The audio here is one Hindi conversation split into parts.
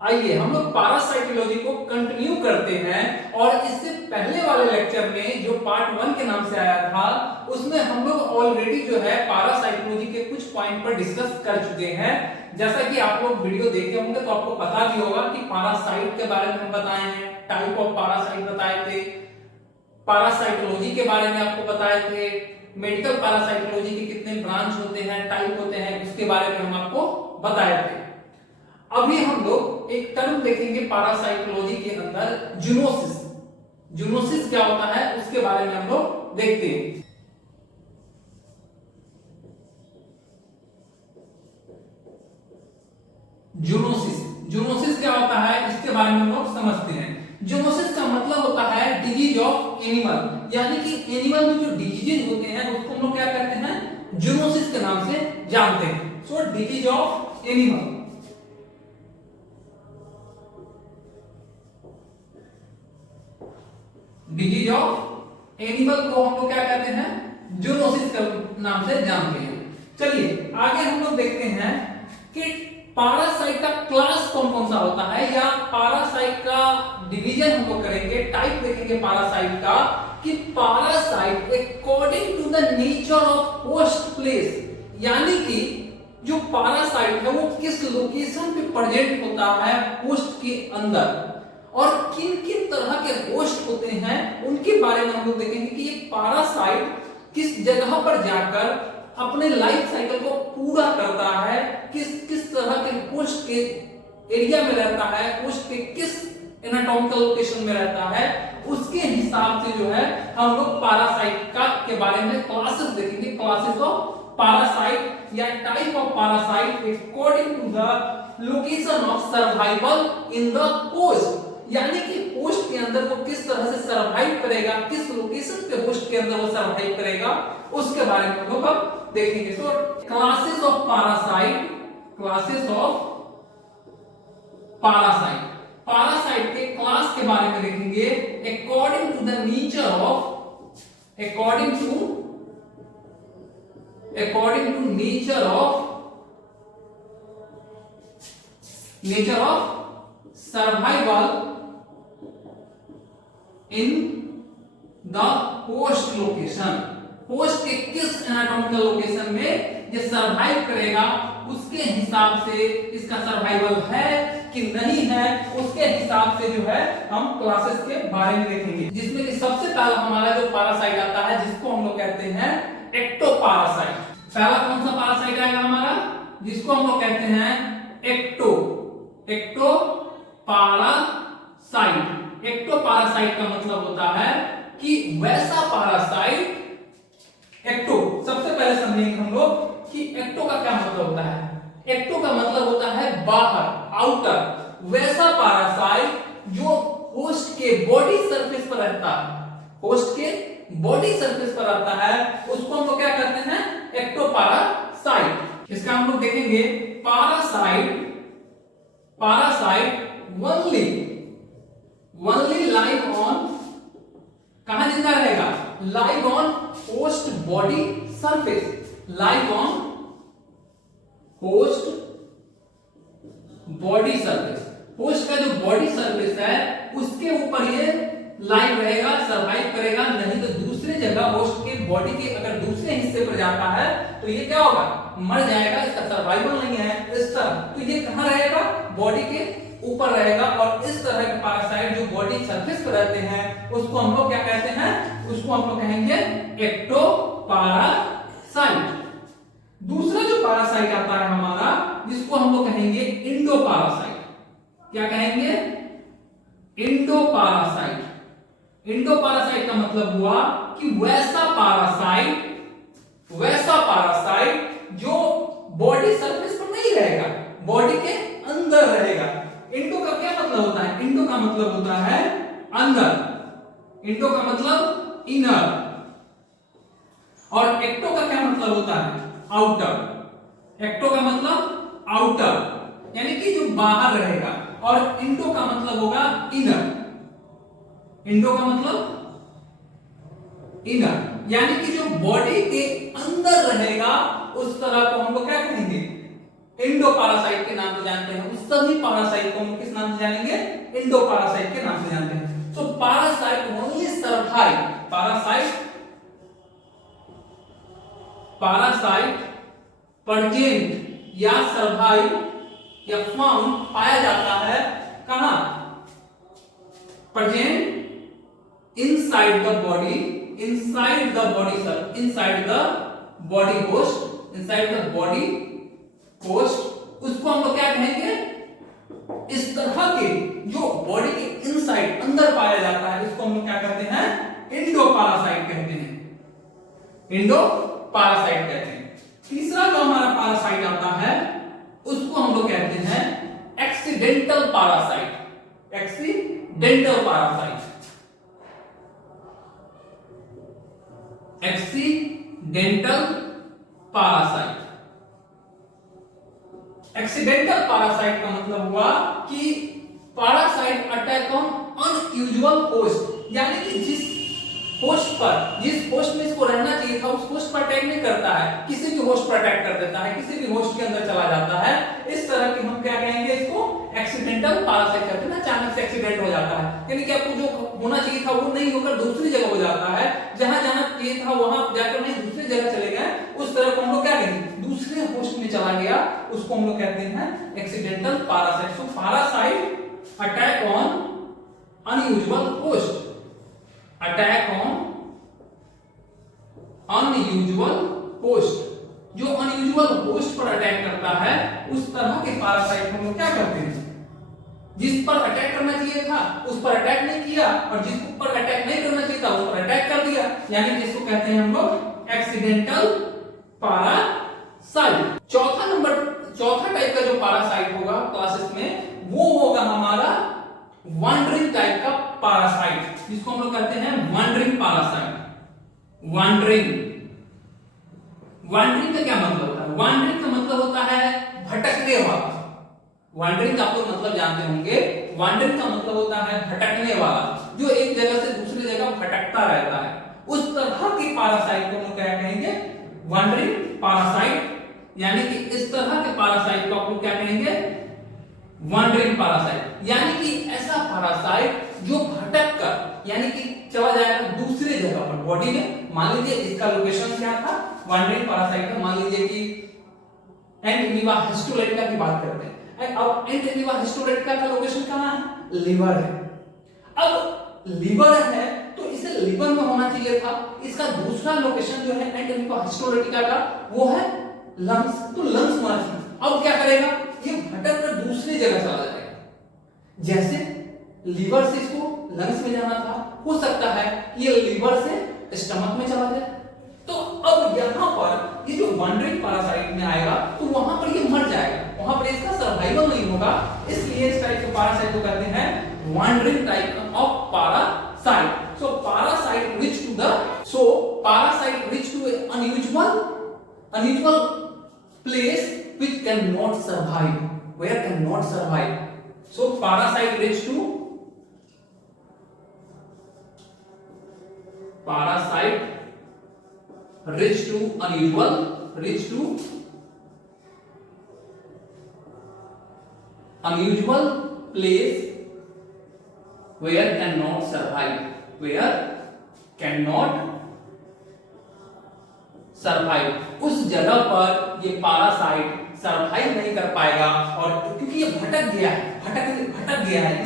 आइए हम लोग पारासाइटोलॉजी को कंटिन्यू करते हैं। और इससे पहले वाले लेक्चर में जो पार्ट 1 के नाम से आया था उसमें हम लोग ऑलरेडी जो है पारासाइटोलॉजी के कुछ पॉइंट पर डिस्कस कर चुके हैं। जैसा कि आप लोग वीडियो देखे होंगे तो आपको पता भी होगा कि पारासाइट के बारे में हम बताए हैं, टाइप ऑफ पारासाइट बताए थे, पारासाइटोलॉजी के बारे में आपको बताए थे, मेडिकल पारासाइटोलॉजी के कितने ब्रांच होते हैं, टाइप होते हैं, उसके बारे में हम आपको बताए थे। अभी हम लोग एक टर्म देखेंगे पारासाइटोलॉजी के अंदर, जूनोसिस। जूनोसिस क्या होता है उसके बारे में हम लोग देखते हैं। जूनोसिस, जूनोसिस क्या होता है इसके बारे में हम लोग समझते हैं। जूनोसिस का मतलब होता है डिजीज ऑफ एनिमल, यानी कि एनिमल में जो डिजीजेज होते हैं उसको हम लोग क्या कहते हैं, जूनोसिस के नाम से जानते हैं। So disease of animal, disease of animal को हम लोग क्या कहते हैं, जूनोसिस के नाम से जानते हैं। चलिए आगे हम लोग देखते हैं कि पारासाइट का क्लास कौन कौन सा होता है, या पारासाइट का डिवीजन हम लोग करेंगे, टाइप देखेंगे पारासाइट का, कि parasite according to the nature of host place, यानी कि जो पारासाइट है वो किस लोकेशन पे प्रेजेंट होता है होस्ट के अंदर, और किन किन तरह के होस्ट होते हैं उनके बारे में हम लोग देखेंगे कि एक पारासाइट किस जगह पर जाकर अपने लाइफ साइकिल को पूरा करता है, किस किस तरह के होस्ट के एरिया में रहता है, होस्ट के किस एनाटॉमिकल लोकेशन में रहता है, उसके हिसाब से जो है हम लोग पारासाइट का के बारे में क्लासेस देखेंगे, क्लासेस ऑफ पारासाइट या type of parasite according to the location of survival in the host, यानी कि होस्ट के अंदर वो किस तरह से सरवाइव करेगा, किस लोकेशन पे होस्ट के अंदर वो सरवाइव करेगा, उसके बारे में हम लोग अब देखेंगे। So classes of parasite, classes of parasite, parasite के क्लास के बारे में देखेंगे according to the nature of, according to nature of survival in the host location, host के किस एनाटॉमिकल लोकेशन में ये सरवाइव करेगा उसके हिसाब से इसका सर्वाइवल है कि नहीं है, उसके हिसाब से जो है हम क्लासेस के बारे में देखेंगे। जिसमें कि सबसे पहला हमारा जो पारासाइट आता है जिसको हम लोग कहते हैं एक्टोपारासाइट। पहला कौन सा पारासाइट आएगा हमारा, जिसको हम लोग कहते हैं एक्टोपारासाइट। एक्टोपारासाइट का मतलब होता है कि वैसा पारासाइट, एक्टो सबसे पहले समझेंगे हम लोग कि एक्टो का क्या मतलब होता है। एक्टो का मतलब होता है बाहर, आउटर, वैसा पारासाइट जो होस्ट के बॉडी सरफेस पर रहता है, होस्ट के बॉडी सरफेस पर रहता है, उसको हम लोग क्या कहते हैं, एक्टोपारासाइट। इसका हम लोग देखेंगे parasite, parasite only live on, कहां जिंदा रहेगा, live on host body surface, live on host body surface, host का जो बॉडी सरफेस है उसके ऊपर ये लाइव रहेगा, सरवाइव करेगा। नहीं तो दूसरे जगह होस्ट के बॉडी के अगर दूसरे हिस्से पर जाता है तो ये क्या होगा, मर जाएगा, इसका सर्वाइवल नहीं है इस तरह। तो ये कहां रहेगा, बॉडी के ऊपर रहेगा। और इस तरह के पारासाइट जो बॉडी सरफेस पर रहते हैं उसको हम लोग क्या कहते हैं, उसको हम लोग कहेंगे एक्टोपारासाइट। दूसरा जो पारासाइट आता है हमारा जिसको हम लोग कहेंगे इंडोपारासाइट। क्या कहेंगे, इंडोपारासाइट। इंडोपारासाइट का मतलब हुआ कि वैसा पारासाइट जो बॉडी सरफेस पर नहीं रहेगा, बॉडी के अंदर रहेगा। इंडो का क्या मतलब होता है, इंडो का मतलब होता है अंदर, इंडो का मतलब इनर, और एक्टो का क्या मतलब होता है, आउटर। एक्टो का मतलब आउटर यानी कि जो बाहर रहेगा, और इंडो का मतलब होगा इनर, इंडो का मतलब इनर यानी कि जो बॉडी के अंदर रहेगा उस तरह को हम लोग क्या कहेंगे, इंडो पैरासाइट के नाम से जानते हैं। उस सभी पैरासाइट को हम किस नाम से जानेंगे? इंडो पैरासाइट के नाम से जानते हैं। So parasite only survive, parasite present या सर्वाइव या फाउंड पाया जाता है कहां? Present inside the body, inside the body sir, inside the body host, inside the body host. उसको हम लोग क्या कहेंगे? इस तरह के जो बॉडी के इनसाइड अंदर पाया जाता है उसको हम लोग क्या कहते हैं? इंडो पैरासाइट कहते हैं, इंडो पैरासाइट कहते हैं। तीसरा जो हमारा पैरासाइट आता है उसको हम लोग कहते हैं accidental parasite, accidental parasite, accidental parasite. Accidental parasite का मतलब हुआ कि parasite attack on unusual host, यानी कि जिस होस्ट में इसको रहना चाहिए था उस होस्ट पर अटैक नहीं करता है, किसी भी होस्ट पर अटैक कर देता है, किसी भी होस्ट के अंदर चला जाता है। इस तरह के हम क्या कहेंगे? इसको एक्सीडेंटल पैरासाइट कहते हैं ना। अचानक से एक्सीडेंट हो जाता है, यानी कि आपको जो होना चाहिए था वो नहीं होकर दूसरी जगह हो जाता है, जहां जाना चाहिए था वहां जाकर नहीं दूसरी जगह चले गए, उस तरह को हम लोग क्या कहेंगे? दूसरे होस्ट में चला गया, उसको हम लोग कहते हैं accidental parasite. So parasite attack on unusual host, attack on unusual host, जो अनयूजुअल होस्ट पर अटैक करता है उस तरह के पैरासाइट को हम लोग क्या करते हैं? जिस पर अटैक करना चाहिए था उस पर अटैक नहीं किया, और जिस पर अटैक नहीं करना चाहिए था उस पर अटैक कर दिया, यानी जिसको कहते हैं हम लोग एक्सीडेंटल पैरासाइट। चौथा टाइप का जो पैरासाइट होगा क्लासेस में वो होगा हमारा वॉन्डरिंग टाइप का पैरासाइट, जिसको हम लोग कहते हैं वॉन्डरिंग पैरासाइट। वॉन्डरिंग का क्या मतलब होता है? वॉन्डरिंग का मतलब होता है भटकने वाला। वॉन्डरिंग का आप लोग मतलब जानते होंगे। वॉन्डरिंग का मतलब होता है भटकने वाला, जो एक जगह से दूसरी जगह भटकता रहता है। उस तरह की पैरासाइट को हम लोग क्या कहेंगे? वॉन्डरिंग पैरासाइट, यानी कि इस तरह के पैरासाइट को आप लोग क्या कहेंगे? वॉन्डरिंग पैरासाइट, यानी कि ऐसा पैरासाइट जो भटक कर यानी कि चला जाएगा दूसरी जगह पर बॉडी में। मान लीजिए इसका लोकेशन क्या था? वॉन्डरिंग पैरासाइट का मान लीजिए कि एंटीमीबा हिस्टोलाइटिका की बात करते हैं। अब एंटीमीबा हिस्टोलाइटिका का लोकेशन कहां है? लिवर है। अब लिवर है तो इसे लिवर में होना चाहिए था। इसका दूसरा लोकेशन जो है एंटीमीबा हिस्टोलाइटिका का वो है लंग्स, तो लंग्स होना चाहिए। अब क्या करेगा? ये भटक कर दूसरी जगह चला जाएगा। जैसे लीवर से इसको लंग्स में जाना था, हो सकता है ये लीवर से स्टमक में चला जाए। तो अब यहां पर ये जो वॉन्डरिंग पैरासाइट में आएगा तो वहां पर ये मर जाएगा, वहां पर इसका सर्वाइवल नहीं होगा। इसलिए इस टाइप के पैरासाइट को कहते हैं wandering type of parasite. So parasite reach to an unusual place which cannot survive, where cannot survive. So parasite reach to unusual place where cannot survive, उस जगह पर ये पैरासाइट सरवाइव नहीं कर पाएगा। और क्योंकि ये भटक गया है,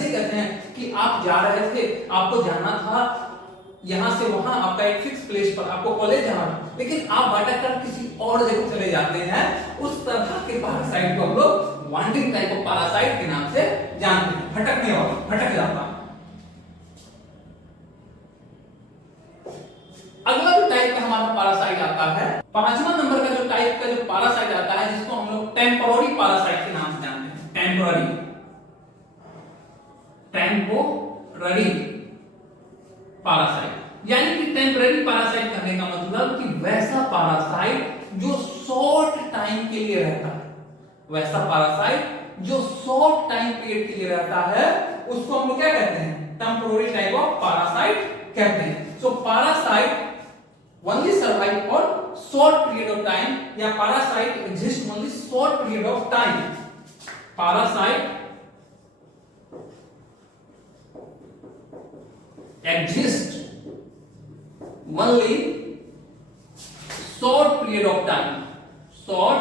ये कहते हैं कि आप जा रहे थे, आपको जाना था यहां से वहां, आपका एक फिक्स प्लेस पर, आपको कॉलेज जाना, लेकिन आप भटक कर किसी और जगह चले जाते हैं। उस तरह के पैरासाइट को हम लोग वॉन्डरिंग टाइप ऑफ पैरासाइट के नाम से जानते हैं। भटकने वाला, भटक जाता। अगला जो टाइप का हमारा पैरासाइट आता है, 5वां नंबर का जो टाइप का जो पैरासाइट आता है, जिसको हम लोग टेम्पोररी पैरासाइट के नाम से जानते हैं। टेम्पोररी पैरासाइट, यानी कि टेम्पररी पैरासाइट कहने का मतलब कि वैसा पैरासाइट जो शॉर्ट टाइम के लिए रहता है, वैसा पैरासाइट जो शॉर्ट टाइम पीरियड के लिए रहता है, उसको हम लोग क्या कहते हैं? टेम्पोररी टाइप ऑफ पैरासाइट कहते हैं। So parasite only survive for short period of time, या parasite exist only short period of time. Parasite exist only short period of time. Short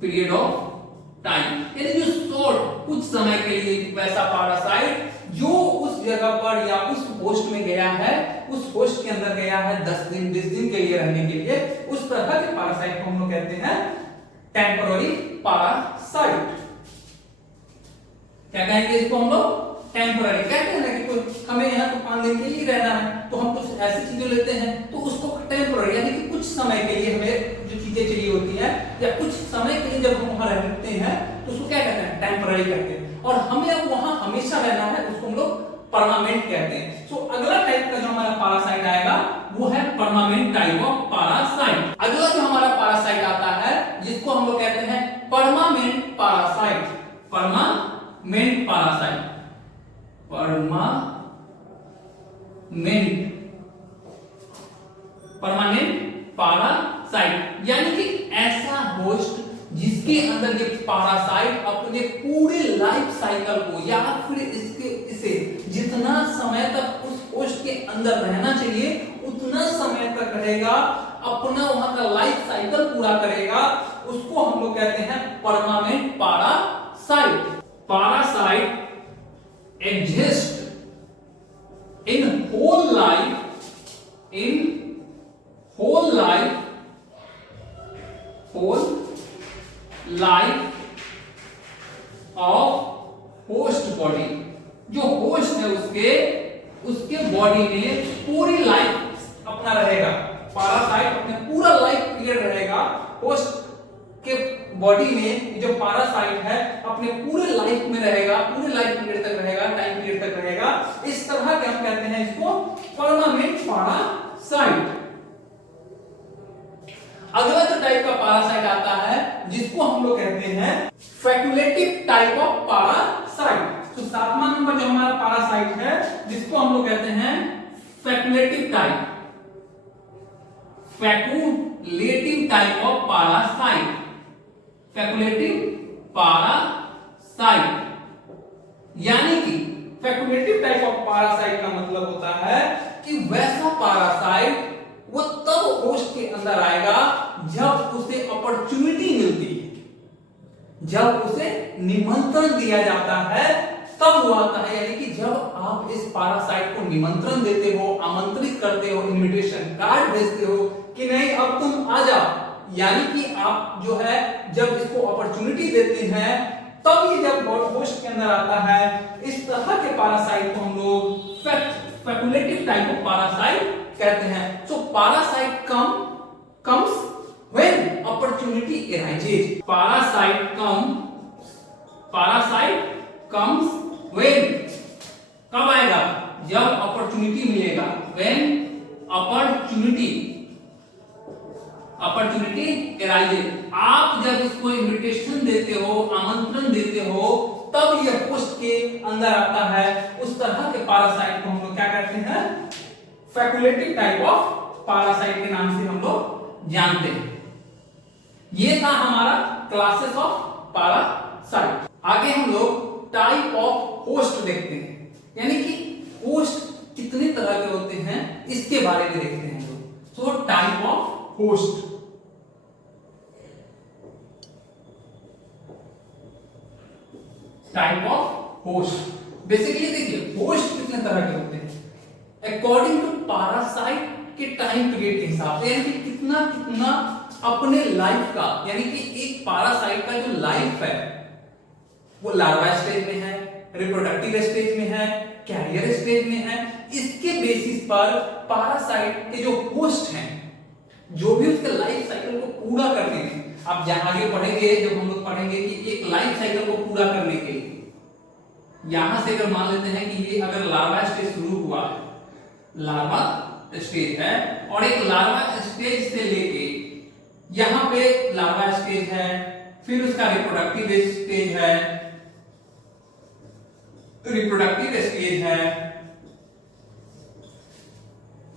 period of time, यानी जो शॉर्ट कुछ समय के लिए वैसा पैरासाइट जो उस जगह पर या उस होस्ट में गया है, उस होस्ट के अंदर गया है 10 दिन 20 दिन के लिए रहने के लिए, उस तरह के पैरासाइट को हम लोग कहते हैं टेम्पररी पैरासाइट। क्या कहेंगे इसको हम लोग? टेम्पररी। कहते हैं ना कि कोई हमें यहाँ तो 5 दिन के लिए रहना है, तो हम कुछ ऐसी चीजें लेते हैं तो उसको टेम्पररी यानी कि कुछ समय के लिए हमें जो चीजें चाहिए होती है या कुछ समय के लिए जब हम वहां रहते हैं तो उसको क्या कहते हैं? टेम्पररी कहते हैं। और हमें वहां हमेशा रहना है उसको हम लोग परमानेंट कहते हैं। सो अगला टाइप का जो हमारा पैरासाइट आएगा वो है परमानेंट टाइप ऑफ पैरासाइट। अगला जो हमारा पैरासाइट आता है जिसको हम लोग कहते हैं permanent parasite. Permanent parasite, permanent parasite यानी कि ऐसा होस्ट जिसके अंदर ये पैरासाइट अपने पूरे लाइफ साइकिल को या फिर इसे जितना समय तक उस होस्ट के अंदर रहना चाहिए उतना समय तक रहेगा, अपना वहां का लाइफ साइकिल पूरा करेगा, उसको हम लोग कहते हैं permanent parasite. Parasite exist in whole life of host body। जो होस्ट है उसके बॉडी में पूरी लाइफ अपना रहेगा। पैरासाइट अपने पूरा लाइफ पीरियड रहेगा होस्ट के बॉडी में। जो पैरासाइट है अपने पूरे लाइफ में रहेगा, पूरे लाइफ पीरियड तक रहेगा, टाइम पीरियड तक रहेगा। इस तरह के हम कहते हैं इसको परमानेंट पैरासाइट। अगला जो टाइप का पैरासाइट आता है जिसको हम लोग कहते हैं फैकुलेटिव टाइप ऑफ पैरासाइट। तो 7वां नंबर जो हमारा पैरासाइट है जिसको हम लोग कहते हैं facultative type, facultative type of parasite. Facultative parasite यानी कि फैकुलेटिव टाइप ऑफ पैरासाइट का मतलब होता है कि वैसा पैरासाइट वो तब होस्ट के अंदर आएगा जब उसे अपॉर्चुनिटी मिलती है, जब उसे निमंत्रण दिया जाता है तब वो आता है। यानी कि जब आप इस पैरासाइट को निमंत्रण देते हो, आमंत्रित करते हो, इनविटेशन कार्ड भेजते हो कि नहीं अब तुम आ जाओ, यानी कि आप जो है जब इसको अपॉर्चुनिटी देते हैं तब ये जब होस्ट के अंदर आता है। इस तरह के पैरासाइट को हम लोग फैकुलेटिव टाइप ऑफ पैरासाइट कहते हैं। So parasite comes when opportunity arises। Parasite comes when कब आएगा? जब अपॉर्चुनिटी मिलेगा। when opportunity arises। आप जब इसको इनविटेशन देते हो, आमंत्रण देते हो तब ये होस्ट के अंदर आता है। उस तरह के पैरासाइट को हम लोग क्या कहते हैं? फैकुलेटिव टाइप ऑफ पैरासाइट के नाम से हम लोग जानते हैं। ये था हमारा क्लासेस ऑफ पैरासाइट। आगे हम लोग टाइप ऑफ होस्ट देखते हैं, यानी कि होस्ट कितने तरह के होते हैं इसके बारे में देखते हैं लोग। So type of host. Type of host basically देखिए होस्ट कितने तरह के होते हैं अकॉर्डिंग टू पैरासाइट के टाइम पीरियड के हिसाब से, यानी कि कितना अपने लाइफ का, यानी कि एक पैरासाइट का जो लाइफ है वो लार्वा स्टेज में है, रिप्रोडक्टिव स्टेज में है, कैरियर स्टेज में है। इसके बेसिस पर पैरासाइट के जो होस्ट हैं जो भी उसके लाइफ साइकिल को पूरा करने में, आप जहां आगे पढ़ेंगे जब हम लोग पढ़ेंगे कि एक लाइफ साइकिल को पूरा करने के लिए यहां से अगर मान लेते हैं कि ये अगर लार्वा स्टेज शुरू हुआ, लार्वा स्टेज है और एक लार्वा स्टेज से लेके यहां पे लार्वा स्टेज है, फिर उसका रिप्रोडक्टिव स्टेज है,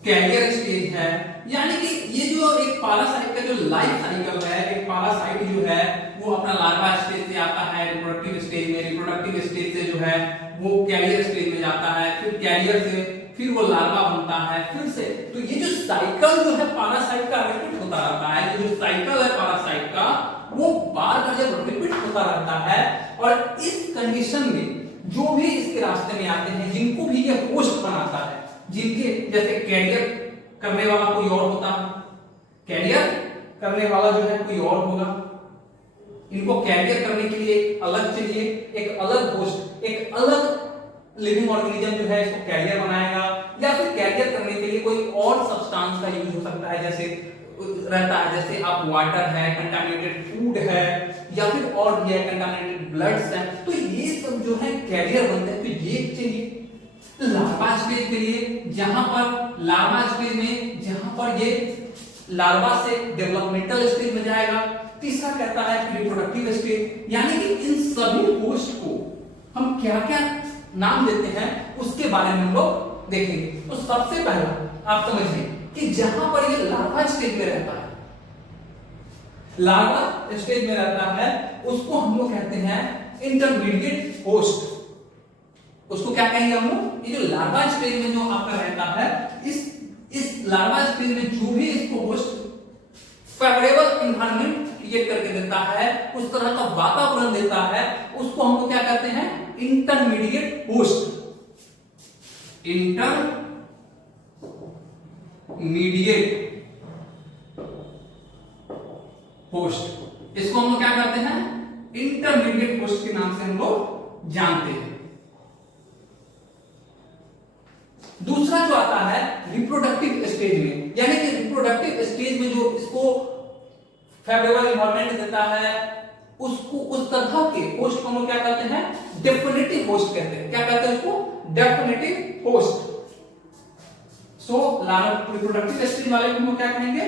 कैरियर स्टेज है। यानी कि ये जो एक पैरासाइट का जो लाइफ साइकिल है, एक पैरासाइट जो है वो अपना लार्वा स्टेज से आता है रिप्रोडक्टिव स्टेज में, रिप्रोडक्टिव स्टेज से जो है वो कैरियर स्टेज में जाता है, फिर कैरियर से फिर वो लार्वा बनता है फिर से। तो ये जो साइकिल जो है पैरासाइट का रिपीट होता रहता है, ये जो साइकिल है पैरासाइट का वो बार बार जब रिपीट होता रहता है, और इस कंडीशन में जो भी इसके रास्ते में आते हैं, जिनको भी ये होस्ट बनाता है, जिनके जैसे कैरियर करने वाला कोई और होता है, कैरियर करने वाला जो है कोई और होगा, इनको कैरियर करने के लिए अलग चाहिए, एक अलग होस्ट, एक अलग लिविंग ऑर्गेनिज्म जो है इसको कैरियर बनाएगा, या फिर कैरियर करने के लिए कोई और सब्सटेंस का यूज हो सकता है, जैसे रहता है, जैसे आप वाटर है, कंटामिनेटेड फूड है, या फिर और भी है कंटामिनेटेड ब्लड्स है, तो ये सब जो है कैरियर बनते हैं। तो ये चाहिए लार्वा स्टेज के लिए, जहां पर लार्वा स्टेज में जहां पर ये लार्वा से डेवलपमेंटल स्टेज में जाएगा। तीसरा कहता है रिप्रोडक्टिव स्टेज, यानी कि इन सभी होस्ट को हम क्या क्या नाम देते हैं उसके बारे में हम लोग देखेंगे। तो सबसे पहला आप समझिए कि जहां पर ये लार्वा स्टेज में रहता है, लार्वा स्टेज में रहता है, उसको हम लोग कहते हैं इंटरमीडिएट होस्ट। उसको क्या कहेंगे हम लोग? ये जो लार्वा स्टेज में जो आपका रहता है, इस लार्वा स्टेज में जो भी इसको होस्ट फेवरेबल एनवायरनमेंट क्रिएट करके देता है, उस तरह का वातावरण देता है, उसको हम लोग क्या कहते हैं? Intermediate host. इंटरमीडिएट होस्ट, इसको हम लोग क्या कहते हैं? इंटरमीडिएट होस्ट के नाम से हम लोग जानते हैं। दूसरा जो आता है रिप्रोडक्टिव स्टेज में, यानी कि रिप्रोडक्टिव स्टेज में जो इसको फेवरेबल एनवायरनमेंट देता है, उसको उस तरह के होस्ट को हम लोग क्या कहते हैं? डेफिनेटिव होस्ट कहते हैं। क्या कहते हैं उसको? Definitive host. So reproductive stage वाले को हम लोग क्या कहेंगे?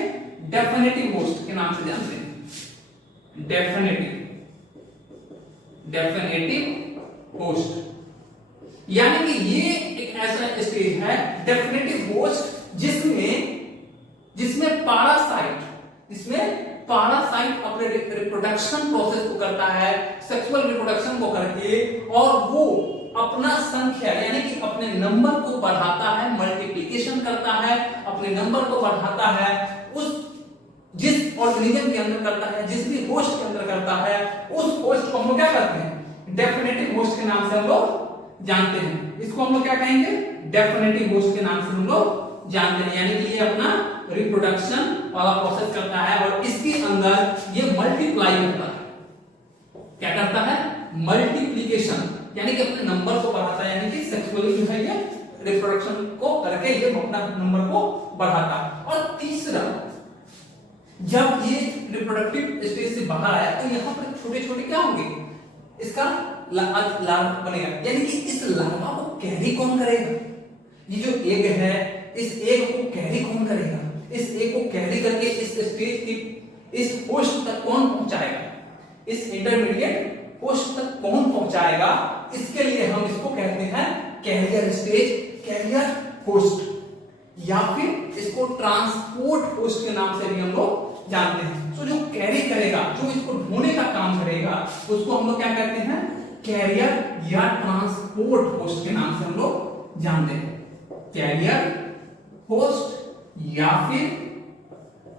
डेफिनेटिव होस्ट के नाम से जानते हैं। डेफिनेटिव होस्ट, यानी कि ये एक ऐसा स्टेज है डेफिनेटिव होस्ट जिसमें पैरासाइट अपने रिप्रोडक्शन प्रोसेस को करता है, सेक्सुअल रिप्रोडक्शन को करके, और वो अपना संख्या यानी कि अपने नंबर को बढ़ाता है, मल्टीप्लिकेशन करता है, अपने नंबर को बढ़ाता है, उस जिस ऑर्गेनिज्म के अंदर करता है, जिस भी होस्ट के अंदर करता है, उस होस्ट को हम लोग क्या करते हैं? डेफिनेटिव होस्ट के नाम से हम लोग जानते हैं। इसको हम लोग क्या कहेंगे? डेफिनेटिव होस्ट के नाम से हम लोग जानते हैं। यानी कि ये अपना रिप्रोडक्शन वाला प्रोसेस करता है, और इसके अंदर ये मल्टीप्लाई होता है। क्या करता है? मल्टीप्लिकेशन, यानी कि अपने नंबर को बढ़ाता है, यानी कि सेक्सुअली जो है ये रिप्रोडक्शन को करके ये अपना नंबर को बढ़ाता है। और तीसरा, जब ये रिप्रोडक्टिव स्टेज से बाहर आया तो यहाँ पर छोटे छोटे क्या होंगे? इसका लार्वा बनेगा, यानी कि इस लार्वा को कैरी कौन करेगा? ये जो एग है, इस एग को कैरी कौन करेगा? इस एग को कैरी करके इस स्टेज की इस होस्ट तक कौन पहुंचाएगा? इस इंटरमीडिएट होस्ट तक कौन पहुंचाएगा? इसके लिए हम इसको कहते हैं कैरियर स्टेज, कैरियर होस्ट, या फिर इसको ट्रांसपोर्ट होस्ट के नाम से भी हम लोग जानते हैं। तो जो कैरी करेगा, जो इसको ढोने का काम करेगा, उसको हम लोग क्या कहते हैं? कैरियर या ट्रांसपोर्ट होस्ट के नाम से हम लोग जानते हैं। कैरियर होस्ट या फिर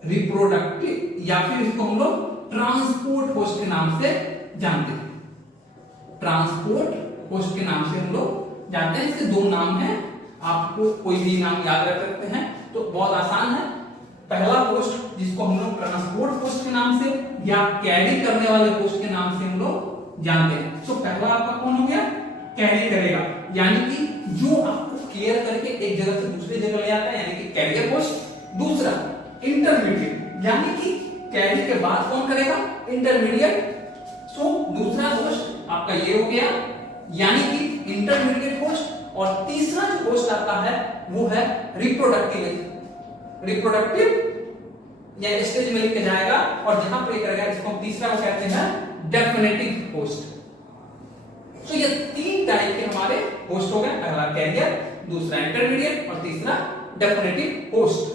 रिप्रोडक्टिव, या फिर इसको हम लोग ट्रांसपोर्ट होस्ट के नाम से जानते हैं। ट्रांसपोर्ट होस्ट के नाम से हम लोग जानते हैं। इसके दो नाम हैं, आपको कोई भी नाम याद रख सकते हैं तो बहुत आसान है। पहला होस्ट जिसको हम लोग ट्रांसपोर्ट होस्ट के नाम से या कैरी करने वाले होस्ट के नाम से हम लोग जानते हैं। तो पहला आपका कौन हो गया? कैरी करेगा, यानी कि जो आपको केयर करके एक जगह से दूसरी जगह ले आता है, यानी कि कैरियर होस्ट। दूसरा इंटरमीडिएट, यानी कि कैरी के बाद कौन करेगा? इंटरमीडिएट। सो दूसरा होस्ट आपका ये हो गया, यानी कि इंटरमीडिएट होस्ट। और तीसरा जो होस्ट आता है वो है रिप्रोडक्टिव या स्टेज में लेके जाएगा, और जहां पे करेगा इसको तीसरा को कहते हैं डेफिनेटिव होस्ट। तो ये तीन टाइप के हमारे होस्ट हो गए, पहला कैरियर, दूसरा इंटरमीडिएट और तीसरा डेफिनेटिव होस्ट।